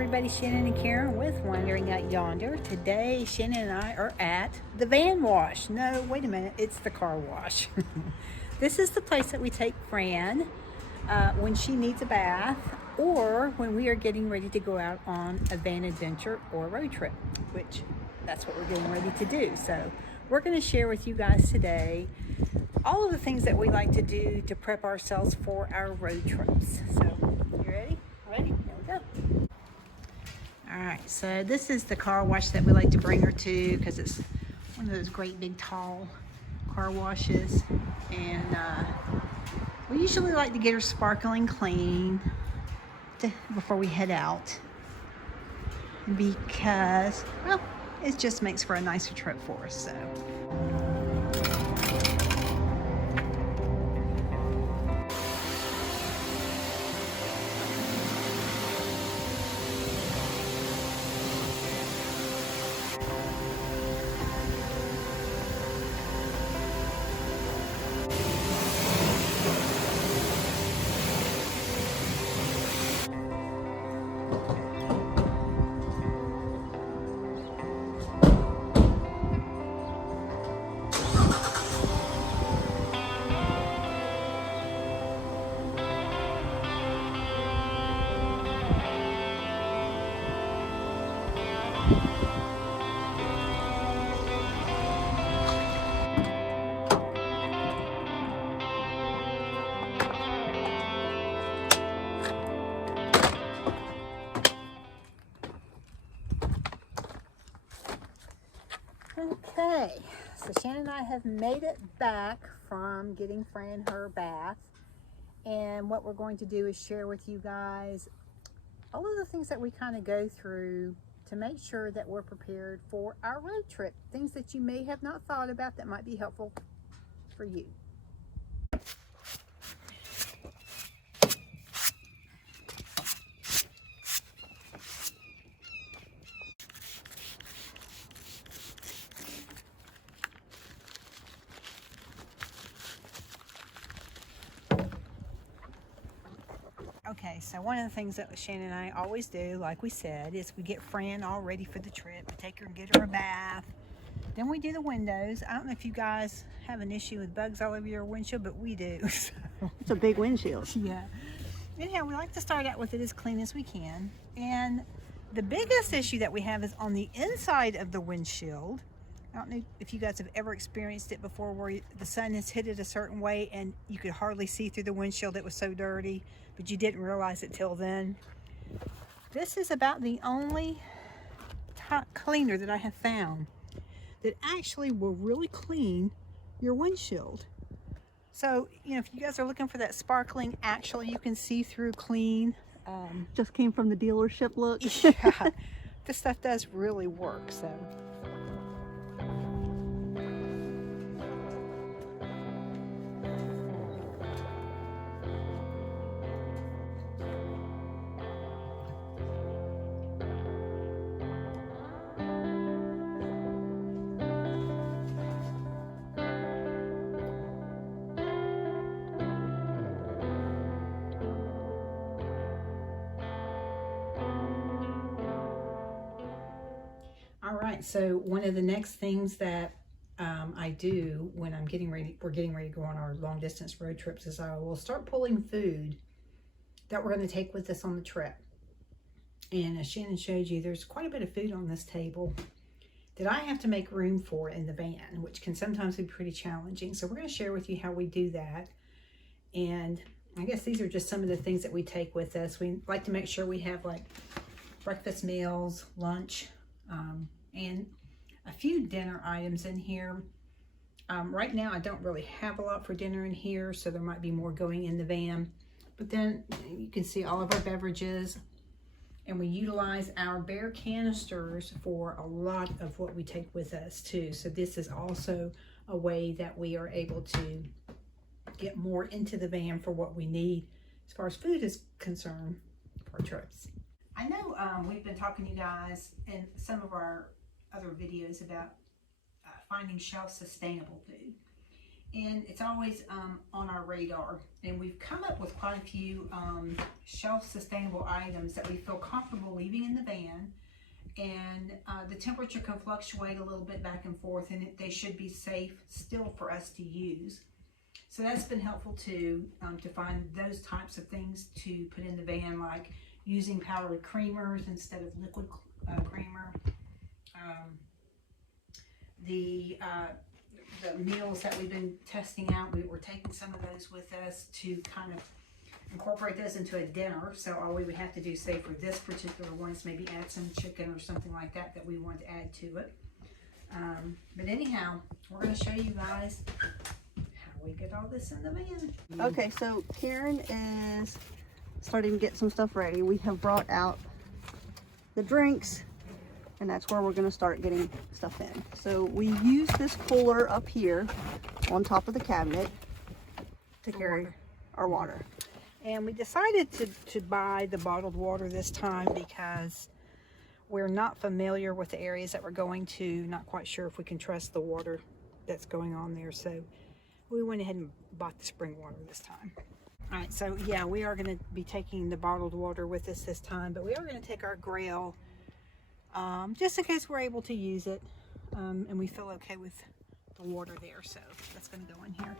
everybody, Shannon and Karen with Wandering at Yonder. Today, Shannon and I are at the van wash. No, wait a minute, it's the car wash. This is the place that we take Fran when she needs a bath or when we are getting ready to go out on a van adventure or a road trip, which that's what we're getting ready to do. So we're going to share with you guys today all of the things that we like to do to prep ourselves for our road trips. So, you ready? Ready? Here we go. Alright, so this is the car wash that we like to bring her to because it's one of those great big tall car washes. And we usually like to get her sparkling clean before we head out because, well, it just makes for a nicer trip for us. So. Okay, so Shannon and I have made it back from getting Fran her bath, and what we're going to do is share with you guys all of the things that we kind of go through to make sure that we're prepared for our road trip, things that you may have not thought about that might be helpful for you. Okay, so one of the things that Shannon and I always do, like we said, is we get Fran all ready for the trip. We take her and get her a bath. Then we do the windows. I don't know if you guys have an issue with bugs all over your windshield, but we do. So. It's a big windshield. Yeah. Anyhow, we like to start out with it as clean as we can. And the biggest issue that we have is on the inside of the windshield. I don't know if you guys have ever experienced it before where the sun has hit it a certain way and you could hardly see through the windshield. It was so dirty, but you didn't realize it till then. This is about the only cleaner that I have found that actually will really clean your windshield. So, you know, if you guys are looking for that sparkling, actually you can see through clean. Just came from the dealership look. Yeah, this stuff does really work, so. All right, so one of the next things that I do when we're getting ready to go on our long distance road trips is I will start pulling food that we're going to take with us on the trip. And as Shannon showed you, there's quite a bit of food on this table that I have to make room for in the van, which can sometimes be pretty challenging. So we're going to share with you how we do that. And I guess these are just some of the things that we take with us. We like to make sure we have like breakfast meals, lunch, and a few dinner items in here. Right now I don't really have a lot for dinner in here, so there might be more going in the van. But then you can see all of our beverages, and we utilize our bare canisters for a lot of what we take with us too. So this is also a way that we are able to get more into the van for what we need as far as food is concerned for our trips. I know we've been talking to you guys in some of our other videos about finding shelf sustainable food. and it's always on our radar. And we've come up with quite a few shelf sustainable items that we feel comfortable leaving in the van. And the temperature can fluctuate a little bit back and forth, and they should be safe still for us to use. So that's been helpful too, to find those types of things to put in the van, like using powdered creamers instead of liquid creamer. The meals that we've been testing out, we're taking some of those with us to kind of incorporate those into a dinner. So all we would have to do, say for this particular one, is maybe add some chicken or something like that that we want to add to it. But anyhow, we're going to show you guys how we get all this in the van. Okay, so Karen is starting to get some stuff ready. We have brought out the drinks, and that's where we're going to start getting stuff in. So we use this cooler up here on top of the cabinet to carry our water. And we decided to buy the bottled water this time because we're not familiar with the areas that we're going to, not quite sure if we can trust the water that's going on there. So we went ahead and bought the spring water this time. All right, so yeah, we are going to be taking the bottled water with us this time, but we are going to take our grill just in case we're able to use it, and we feel okay with the water there. So that's going to go in here.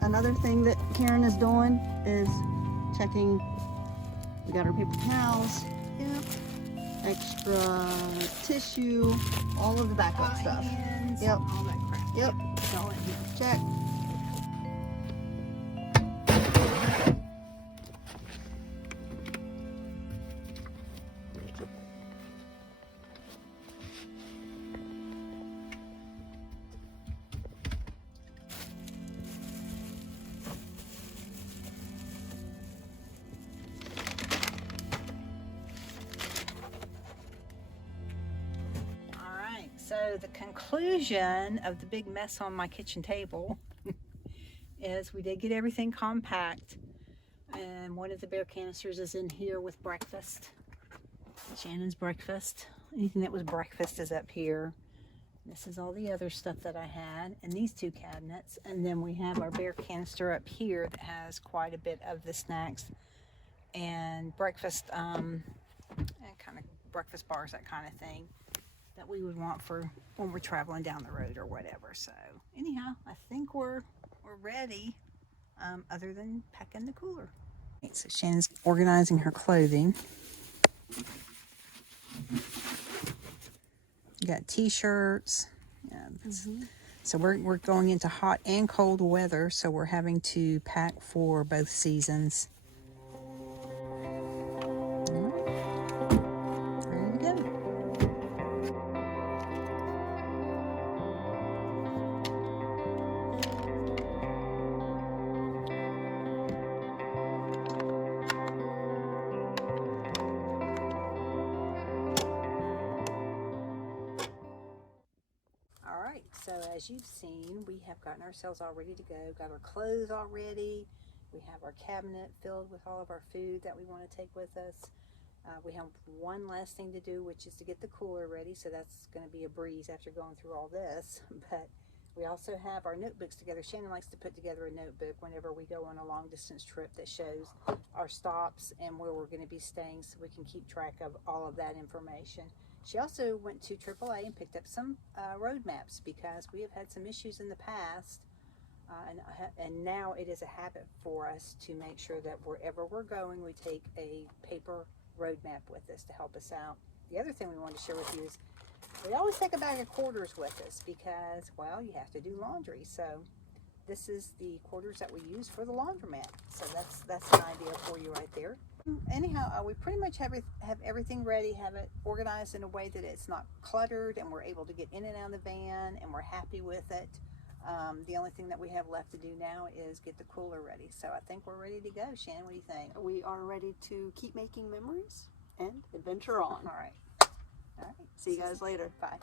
Another thing that Karen is doing is checking. We got our paper towels, yep, extra tissue, all of the backup stuff. Hands, Yep. all that crap. Yep. It's all in here. Check. So the conclusion of the big mess on my kitchen table is we did get everything compact, and one of the bear canisters is in here with breakfast, Shannon's breakfast. Anything that was breakfast is up here. This is all the other stuff that I had in these two cabinets, and then we have our bear canister up here that has quite a bit of the snacks and breakfast, and kind of breakfast bars, that kind of thing that we would want for when we're traveling down the road or whatever. So anyhow, I think we're ready, other than packing the cooler. Okay, so Shannon's organizing her clothing. You got t-shirts. Yeah, so we're going into hot and cold weather, so we're having to pack for both seasons. So as you've seen, we have gotten ourselves all ready to go, got our clothes all ready. We have our cabinet filled with all of our food that we want to take with us. We have one last thing to do, which is to get the cooler ready. So that's going to be a breeze after going through all this. But we also have our notebooks together. Shannon likes to put together a notebook whenever we go on a long distance trip that shows our stops and where we're going to be staying, so we can keep track of all of that information. She also went to AAA and picked up some road maps, because we have had some issues in the past, and now it is a habit for us to make sure that wherever we're going, we take a paper road map with us to help us out. The other thing we wanted to share with you is we always take a bag of quarters with us because, well, you have to do laundry. So this is the quarters that we use for the laundromat. So that's an idea for you right there. Anyhow, we pretty much have everything ready, have it organized in a way that it's not cluttered, and we're able to get in and out of the van, and we're happy with it. The only thing that we have left to do now is get the cooler ready. So I think we're ready to go. Shannon, what do you think? We are ready to keep making memories and adventure on. All right. See you guys later. Bye.